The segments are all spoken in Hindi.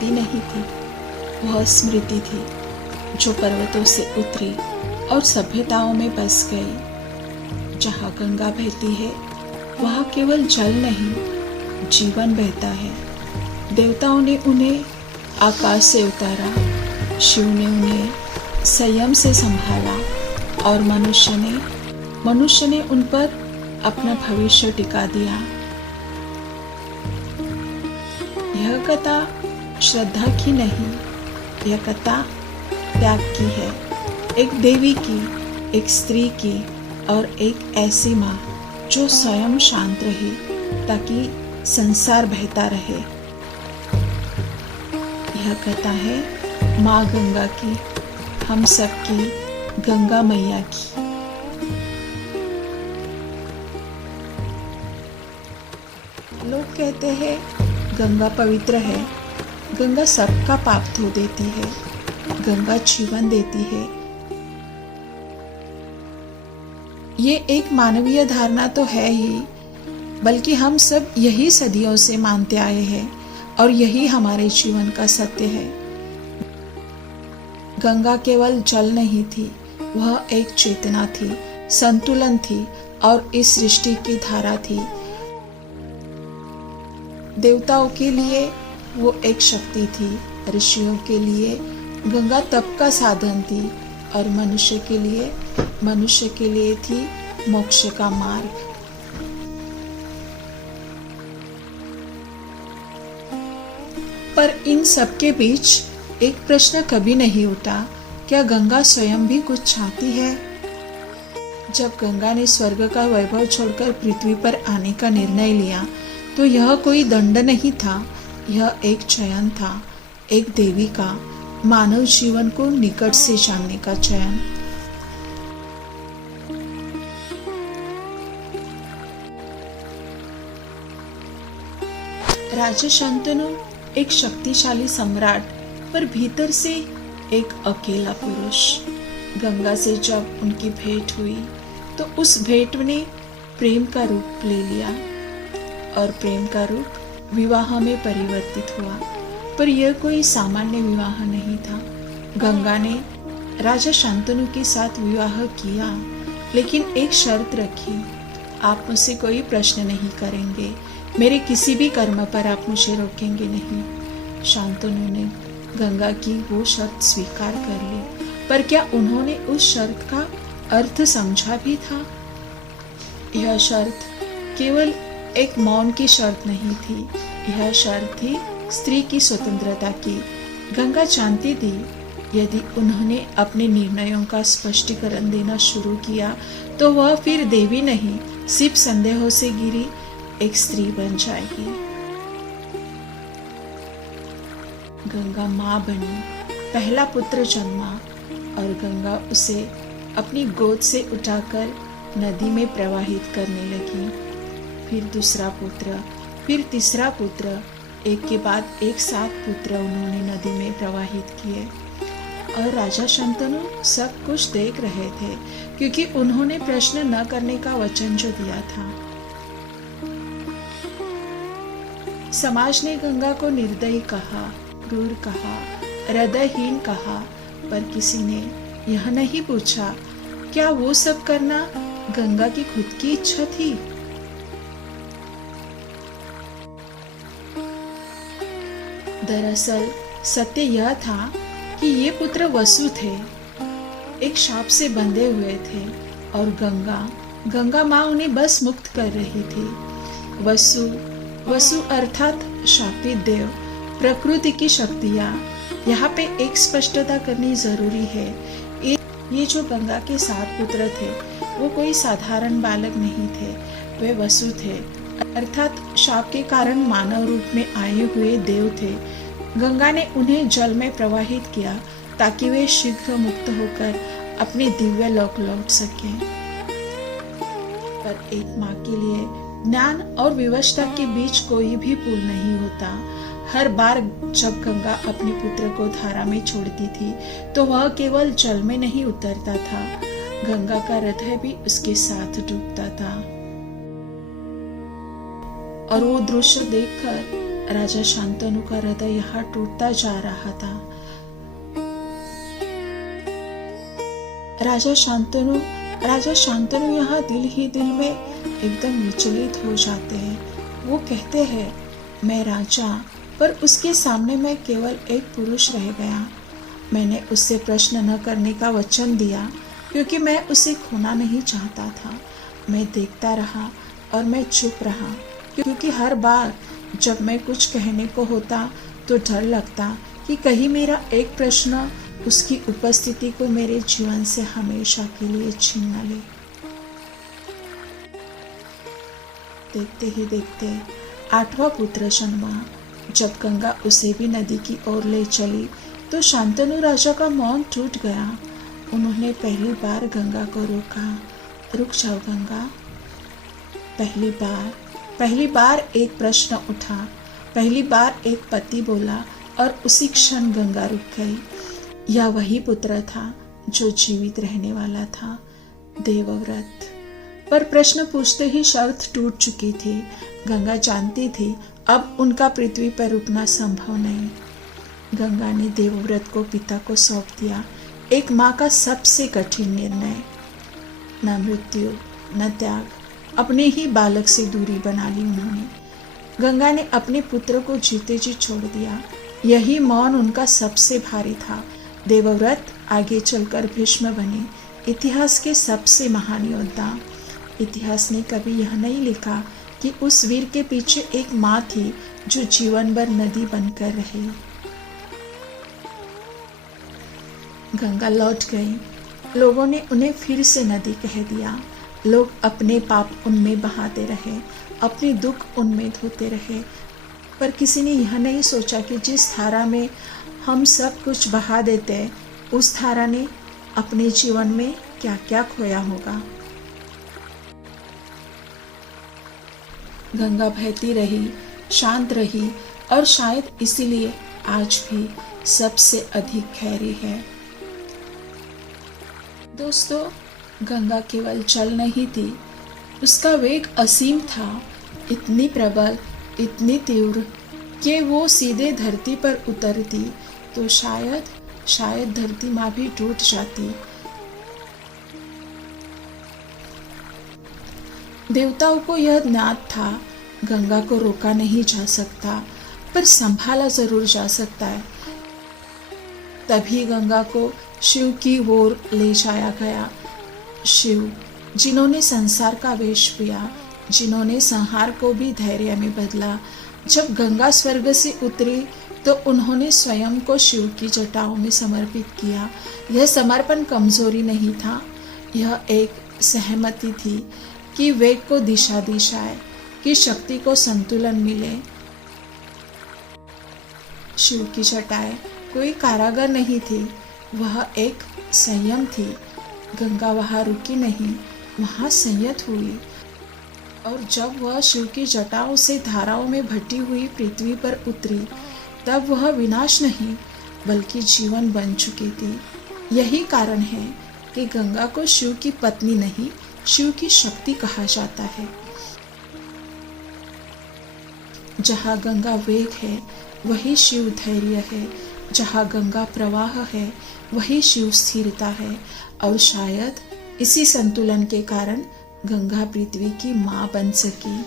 नदी नहीं थी, वह स्मृति थी जो पर्वतों से उतरी और सभ्यताओं में बस गई। जहाँ गंगा बहती है वहाँ केवल जल नहीं, जीवन बहता है। देवताओं ने उन्हें आकाश से उतारा, शिव ने उन्हें संयम से संभाला और मनुष्य ने उन पर अपना भविष्य टिका दिया। यह कथा श्रद्धा की नहीं, यह कथा त्याग की है। एक देवी की, एक स्त्री की और एक ऐसी माँ जो स्वयं शांत रही ताकि संसार बहता रहे। यह कथा है माँ गंगा की, हम सबकी गंगा मैया की। लोग कहते हैं गंगा पवित्र है, गंगा सबका पाप धो देती है, गंगा जीवन देती है। ये एक मानवीय धारणा तो है ही, बल्कि हम सब यही सदियों से मानते आए हैं और यही हमारे जीवन का सत्य है। गंगा केवल जल नहीं थी, वह एक चेतना थी, संतुलन थी और इस सृष्टि की धारा थी। देवताओं के लिए वो एक शक्ति थी, ऋषियों के लिए गंगा तप का साधन थी और मनुष्य के लिए थी मोक्ष का मार्ग। पर इन सब के बीच एक प्रश्न कभी नहीं उठा, क्या गंगा स्वयं भी कुछ चाहती है? जब गंगा ने स्वर्ग का वैभव छोड़कर पृथ्वी पर आने का निर्णय लिया तो यह कोई दंड नहीं था, यह एक चयन था, एक देवी का मानव जीवन को निकट से जानने का चयन। राजा शंतनु एक शक्तिशाली सम्राट, पर भीतर से एक अकेला पुरुष। गंगा से जब उनकी भेंट हुई तो उस भेंट ने प्रेम का रूप ले लिया और प्रेम का रूप विवाह में परिवर्तित हुआ। पर यह कोई सामान्य विवाह नहीं था। गंगा ने राजा शांतनु के साथ विवाह किया, लेकिन एक शर्त रखी, आप मुझसे कोई प्रश्न नहीं करेंगे, मेरे किसी भी कर्म पर आप मुझे रोकेंगे नहीं। शांतनु ने गंगा की वो शर्त स्वीकार कर ली, पर क्या उन्होंने उस शर्त का अर्थ समझा भी था? यह शर्त केवल एक मौन की शर्त नहीं थी, यह शर्त थी स्त्री की स्वतंत्रता की। गंगा जानती थी यदि उन्होंने अपने निर्णयों का स्पष्टीकरण देना शुरू किया तो वह फिर देवी नहीं, सिर्फ संदेहों से घिरी एक स्त्री बन जाएगी। गंगा माँ बनी, पहला पुत्र जन्मा और गंगा उसे अपनी गोद से उठाकर नदी में प्रवाहित करने लगी। फिर दूसरा पुत्र, फिर तीसरा पुत्र, एक के बाद एक 7 पुत्र उन्होंने नदी में प्रवाहित किए। और राजा शंतनु सब कुछ देख रहे थे, क्योंकि उन्होंने प्रश्न न करने का वचन जो दिया था। समाज ने गंगा को निर्दयी कहा, क्रूर कहा, हृदयहीन कहा, पर किसी ने यह नहीं पूछा क्या वो सब करना गंगा की खुद की इच्छा थी। दरअसल सत्य यह था कि ये पुत्र वसु थे, एक शाप से बंधे हुए थे और गंगा माँ उन्हें बस मुक्त कर रही थी। वसु अर्थात शापित देव, प्रकृति की शक्तियाँ। यहाँ पे एक स्पष्टता करनी जरूरी है, ये जो गंगा के 7 पुत्र थे वो कोई साधारण बालक नहीं थे, वे वसु थे, अर्थात शाप के कारण मानव रूप में आए हुए देव थे। गंगा ने उन्हें जल में प्रवाहित किया ताकि वे शीघ्र मुक्त होकर अपने दिव्य लोक लौट सकें। पर एक माँ के लिए ज्ञान और विवशता के बीच कोई भी पुल नहीं होता। हर बार जब गंगा अपने पुत्र को धारा में छोड़ती थी तो वह केवल जल में नहीं उतरता था, गंगा का हृदय भी उसके साथ डूबता था। और वो दृश्य देखकर राजा शांतनु का हृदय यहाँ टूटता जा रहा था। राजा शांतनु यहाँ दिल ही दिल में एकदम विचलित हो जाते हैं। वो कहते हैं, मैं राजा, पर उसके सामने मैं केवल एक पुरुष रह गया। मैंने उससे प्रश्न न करने का वचन दिया क्योंकि मैं उसे खोना नहीं चाहता था। मैं देखता रहा और मैं चुप रहा क्योंकि हर बार जब मैं कुछ कहने को होता तो डर लगता कि कहीं मेरा एक प्रश्न उसकी उपस्थिति को मेरे जीवन से हमेशा के लिए छीन न ले। देखते ही देखते 8वां पुत्र जन्मा। जब गंगा उसे भी नदी की ओर ले चली तो शांतनु राजा का मौन टूट गया। उन्होंने पहली बार गंगा को रोका। रुक जाओ गंगा। पहली बार एक प्रश्न उठा, पहली बार एक पति बोला और उसी क्षण गंगा रुक गई। यह वही पुत्र था जो जीवित रहने वाला था, देवव्रत। पर प्रश्न पूछते ही शर्त टूट चुकी थी। गंगा जानती थी अब उनका पृथ्वी पर रुकना संभव नहीं। गंगा ने देवव्रत को पिता को सौंप दिया। एक माँ का सबसे कठिन निर्णय, न मृत्यु न त्याग, अपने ही बालक से दूरी बना ली उन्होंने। गंगा ने अपने पुत्र को जीते जी छोड़ दिया। यही मौन उनका सबसे भारी था। देवव्रत आगे चलकर भीष्म बने, इतिहास के सबसे महान योद्धा। इतिहास ने कभी यह नहीं लिखा कि उस वीर के पीछे एक माँ थी जो जीवन भर नदी बनकर रही। गंगा लौट गई। लोगों ने उन्हें फिर से नदी कह दिया। लोग अपने पाप उनमें बहाते रहे, अपने दुख उनमें धोते रहे, पर किसी ने यह नहीं सोचा कि जिस धारा में हम सब कुछ बहा देते उस धारा ने अपने जीवन में क्या क्या खोया होगा। गंगा बहती रही, शांत रही और शायद इसीलिए आज भी सबसे अधिक गहरी है। दोस्तों, गंगा केवल चल नहीं थी, उसका वेग असीम था, इतनी प्रबल, इतनी तीव्र कि वो सीधे धरती पर उतरती तो शायद धरती माँ भी टूट जाती। देवताओं को यह ज्ञात था गंगा को रोका नहीं जा सकता, पर संभाला जरूर जा सकता है। तभी गंगा को शिव की ओर ले जाया गया। शिव, जिन्होंने संसार का वेश पिया, जिन्होंने संहार को भी धैर्य में बदला। जब गंगा स्वर्ग से उतरी तो उन्होंने स्वयं को शिव की जटाओं में समर्पित किया। यह समर्पण कमजोरी नहीं था, यह एक सहमति थी कि वेग को दिशा दी जाए, कि शक्ति को संतुलन मिले। शिव की जटाएं कोई कारागर नहीं थी, वह एक संयम थी। गंगा वहाँ रुकी नहीं, वहाँ संयत हुई। और जब वह शिव की जटाओं से धाराओं में भटी हुई पृथ्वी पर उतरी, तब वह विनाश नहीं बल्कि जीवन बन चुकी थी। यही कारण है कि गंगा को शिव की पत्नी नहीं, शिव की शक्ति कहा जाता है। जहाँ गंगा वेग है वही शिव धैर्य है, जहाँ गंगा प्रवाह है वही शिव स्थिरता है। और शायद इसी संतुलन के कारण गंगा पृथ्वी की माँ बन सकी।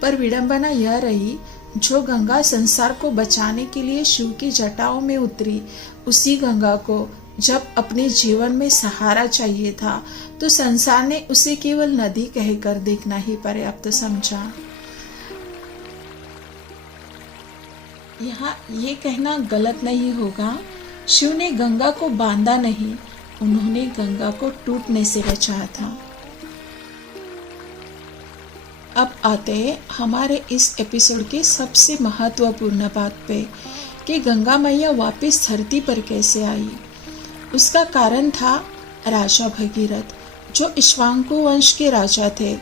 पर विडंबना यह रही, जो गंगा संसार को बचाने के लिए शिव की जटाओं में उतरी, उसी गंगा को जब अपने जीवन में सहारा चाहिए था तो संसार ने उसे केवल नदी कहकर देखना ही पर्याप्त समझा। यहाँ ये कहना गलत नहीं होगा, शिव ने गंगा को बांधा नहीं, उन्होंने गंगा को टूटने से बचाया था। अब आते हैं हमारे इस एपिसोड के सबसे महत्वपूर्ण बात पे कि गंगा मैया वापस धरती पर कैसे आई। उसका कारण था राजा भगीरथ, जो इक्ष्वाकु वंश के राजा थे,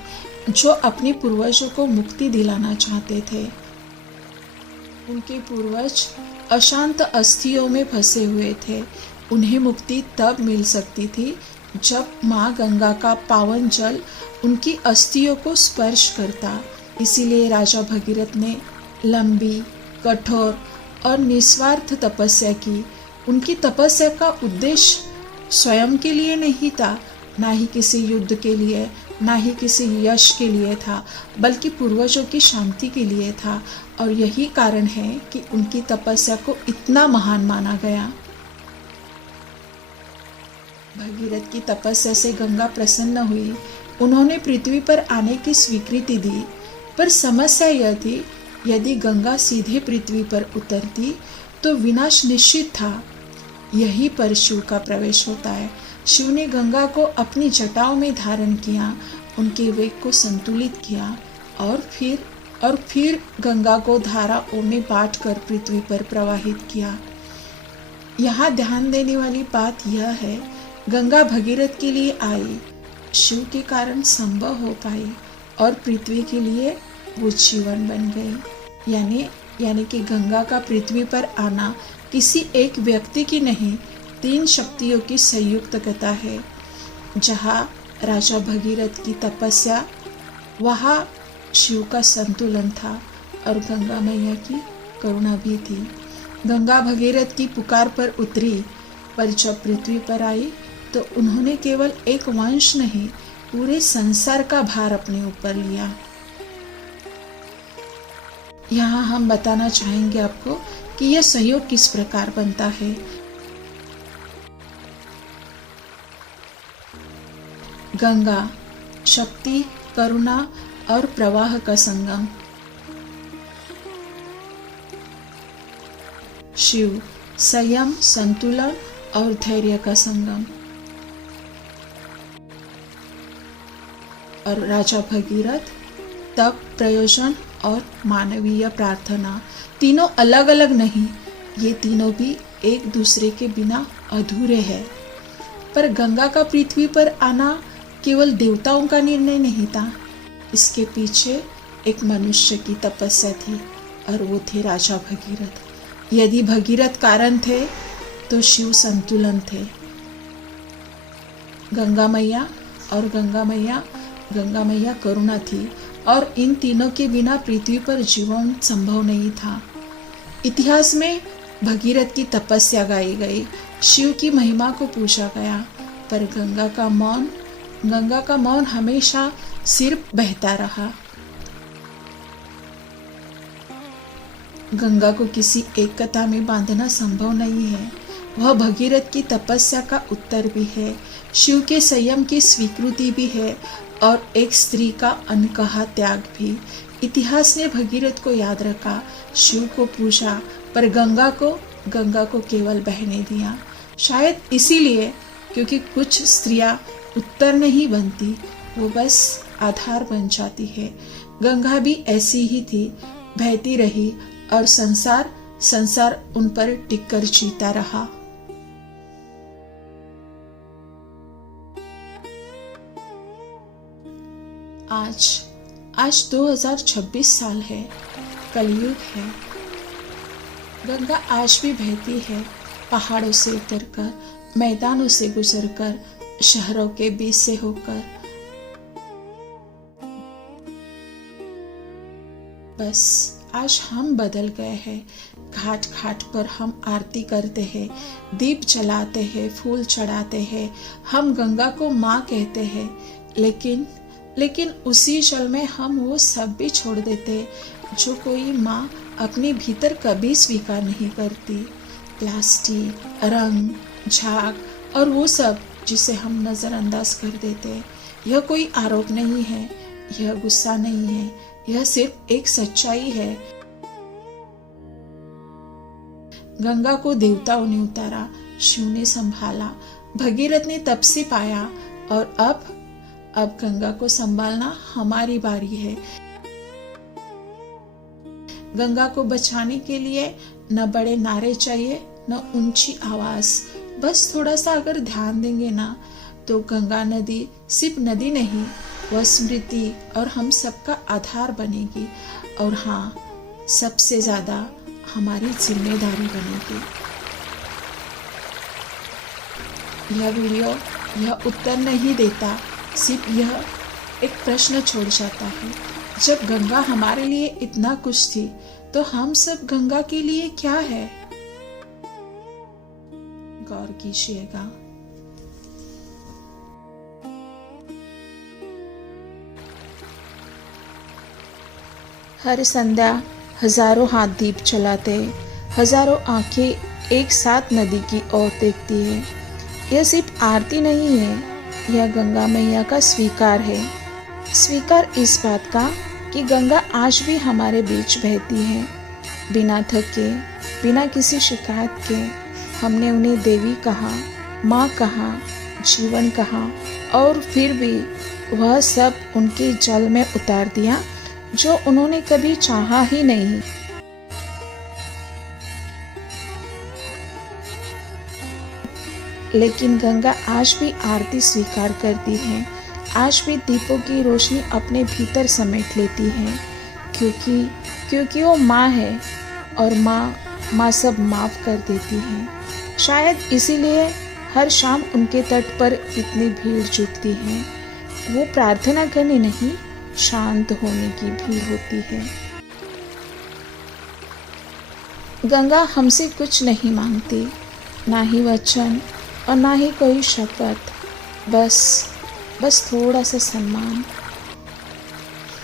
जो अपने पूर्वजों को मुक्ति दिलाना चाहते थे। उनके पूर्वज अशांत अस्थियों में फंसे हुए थे। उन्हें मुक्ति तब मिल सकती थी जब माँ गंगा का पावन जल उनकी अस्थियों को स्पर्श करता। इसीलिए राजा भगीरथ ने लंबी, कठोर और निस्वार्थ तपस्या की। उनकी तपस्या का उद्देश्य स्वयं के लिए नहीं था, ना ही किसी युद्ध के लिए, ना ही किसी यश के लिए था, बल्कि पूर्वजों की शांति के लिए था। और यही कारण है कि उनकी तपस्या को इतना महान माना गया। भगीरथ की तपस्या से गंगा प्रसन्न हुई। उन्होंने पृथ्वी पर आने की स्वीकृति दी। पर समस्या यह थी, यदि गंगा सीधे पृथ्वी पर उतरती तो विनाश निश्चित था। यही पर शिव का प्रवेश होता है। शिव ने गंगा को अपनी जटाओं में धारण किया, उनके वेग को संतुलित किया और फिर गंगा को धाराओं में बांट कर पृथ्वी पर प्रवाहित किया। यहाँ ध्यान देने वाली बात यह है, गंगा भगीरथ के लिए आई, शिव के कारण संभव हो पाई और पृथ्वी के लिए वो जीवन बन गई। यानी कि गंगा का पृथ्वी पर आना किसी एक व्यक्ति की नहीं, 3 शक्तियों की संयुक्त कथा है। जहाँ राजा भगीरथ की तपस्या, वहाँ शिव का संतुलन था और गंगा मैया की करुणा भी थी। गंगा भगीरथ की पुकार पर उतरी, पर जब पृथ्वी पर आई तो उन्होंने केवल एक वंश नहीं, पूरे संसार का भार अपने ऊपर लिया। यहाँ हम बताना चाहेंगे आपको कि यह संयोग किस प्रकार बनता है। गंगा शक्ति, करुणा और प्रवाह का संगम। शिव संयम, संतुलन और धैर्य का संगम। और राजा भगीरथ तप, प्रयोजन और मानवीय प्रार्थना। तीनों अलग अलग नहीं, ये तीनों भी एक दूसरे के बिना अधूरे हैं। पर गंगा का पृथ्वी पर आना केवल देवताओं का निर्णय नहीं था, इसके पीछे एक मनुष्य की तपस्या थी और वो थे राजा भगीरथ। यदि भगीरथ कारण थे तो शिव संतुलन थे। गंगा मैया करुणा थी और इन तीनों के बिना पृथ्वी पर जीवन संभव नहीं था। इतिहास में भगीरथ की तपस्या गाई गई, शिव की महिमा को पूछा गया, पर गंगा का मौन हमेशा सिर्फ बहता रहा। गंगा को किसी एक कथा में बांधना संभव नहीं है। वह भगीरथ की तपस्या का उत्तर भी है, शिव के संयम की स्वीकृति भी है और एक स्त्री का अनकहा त्याग भी। इतिहास ने भगीरथ को याद रखा, शिव को पूछा, पर गंगा को केवल बहने दिया। शायद इसीलिए, क्योंकि कुछ स्त्रियां उत्तर नहीं बनती, वो बस आधार बन जाती है। गंगा भी ऐसी ही थी, बहती रही और संसार उन पर टिककर जीता रहा। आज 2026 साल है, कलयुग है। गंगा आज भी बहती है, पहाड़ों से उतरकर, मैदानों से गुजरकर, शहरों के बीच से होकर। बस आज हम बदल गए हैं। घाट घाट पर हम आरती करते हैं, दीप जलाते हैं, फूल चढ़ाते हैं, हम गंगा को माँ कहते हैं, लेकिन उसी जल में हम वो सब भी छोड़ देते जो कोई माँ अपने भीतर कभी स्वीकार नहीं करती। प्लास्टिक, रंग, झाग और वो सब जिसे हम नजरअंदाज कर देते। यह कोई आरोप नहीं है, यह गुस्सा नहीं है, यह सिर्फ एक सच्चाई है। गंगा को देवताओं ने उतारा, शिव ने संभाला, भगीरथ ने तप से पाया और अब गंगा को संभालना हमारी बारी है। गंगा को बचाने के लिए न बड़े नारे चाहिए, न ऊंची आवाज, बस थोड़ा सा अगर ध्यान देंगे ना, तो गंगा नदी सिर्फ नदी नहीं, वह स्मृति और हम सबका आधार बनेगी। और हाँ, सबसे ज्यादा हमारी जिम्मेदारी बनेगी। यह वीडियो यह उत्तर नहीं देता, सिर्फ यह एक प्रश्न छोड़ जाता है। जब गंगा हमारे लिए इतना कुछ थी, तो हम सब गंगा के लिए क्या है? गौर कीजिएगा। हर संध्या हजारों हाथ दीप जलाते, हजारों आंखें एक साथ नदी की ओर देखती है। यह सिर्फ आरती नहीं है, यह गंगा मैया का स्वीकार है। स्वीकार इस बात का कि गंगा आज भी हमारे बीच बहती है, बिना थके, बिना किसी शिकायत के। हमने उन्हें देवी कहा, माँ कहा, जीवन कहा, और फिर भी वह सब उनके जल में उतार दिया जो उन्होंने कभी चाहा ही नहीं। लेकिन गंगा आज भी आरती स्वीकार करती है, आज भी दीपों की रोशनी अपने भीतर समेट लेती है, क्योंकि वो माँ है, और माँ सब माफ कर देती है। शायद इसीलिए हर शाम उनके तट पर इतनी भीड़ जुटती है। वो प्रार्थना करने नहीं, शांत होने की भीड़ होती है। गंगा हमसे कुछ नहीं मांगती, ना ही वचन और ना ही कोई शपथ, बस थोड़ा सा सम्मान।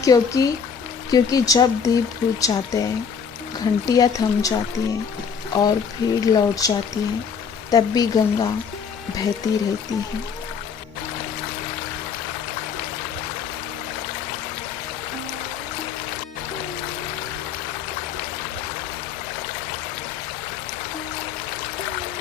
क्योंकि जब दीप बुझ जाते हैं, घंटियाँ थम जाती हैं और भीड़ लौट जाती है, तब भी गंगा बहती रहती है।